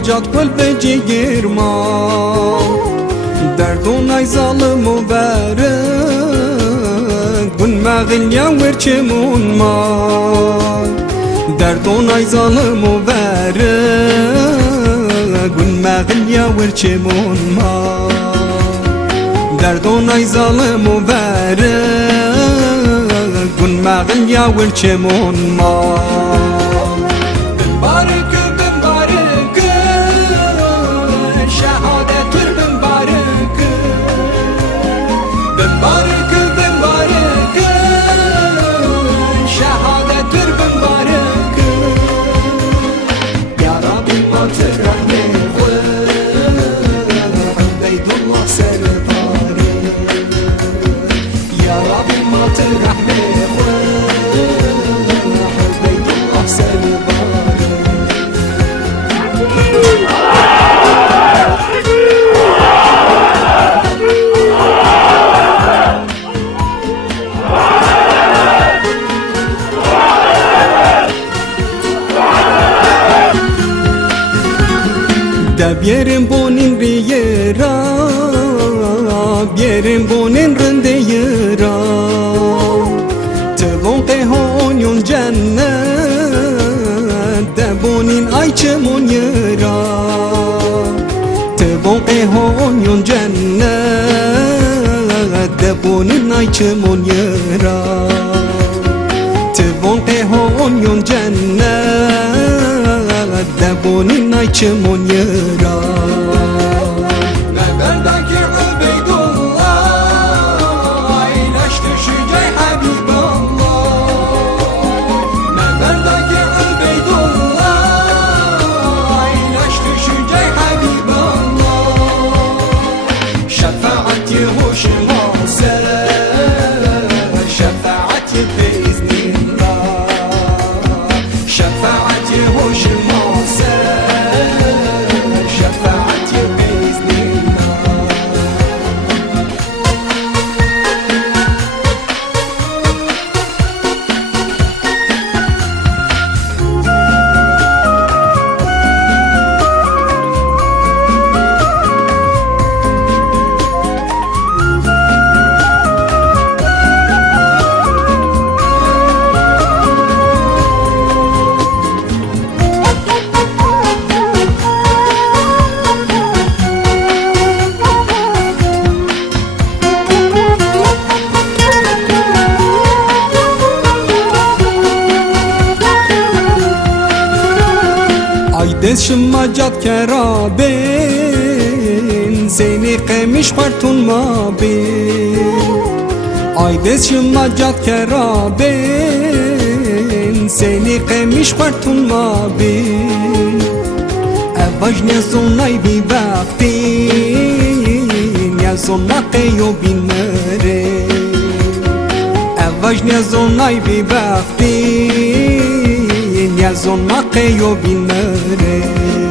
جات كل بجير ما دردون اي ظالم وبارك بن ما غليا ورچمون ما دردون اي ظالم وبارك بن ما غليا ورچمون ما دردون اي ظالم وبارك بن ما غليا ورچمون ما Bierim bonin riyera, bierim bonin rendeyera. Tevon tehon yon cennet, de bonin ayçemon yera. Tevon tehon yon cennet, de bonin ayçemon yera. Tevon tehon yon cennet, de bonin ayçemon yera. Meverdaki Ubeydullah aynaştı şücey Habiballah. Meverdaki Ubeydullah aynaştı şücey Habiballah. Şefaati hoşmasa şefaati biiznillah. Şefaati hoşmasa Aydes şımmacat kerabin seni qemiş partun mabin. Aydes şımmacat kerabin seni qemiş partun mabin. Evaj ne zonay bi baktin ya zonma qeyo bin mere. Evaj ne zonay bi baktin ya zonma qeyo bin mere.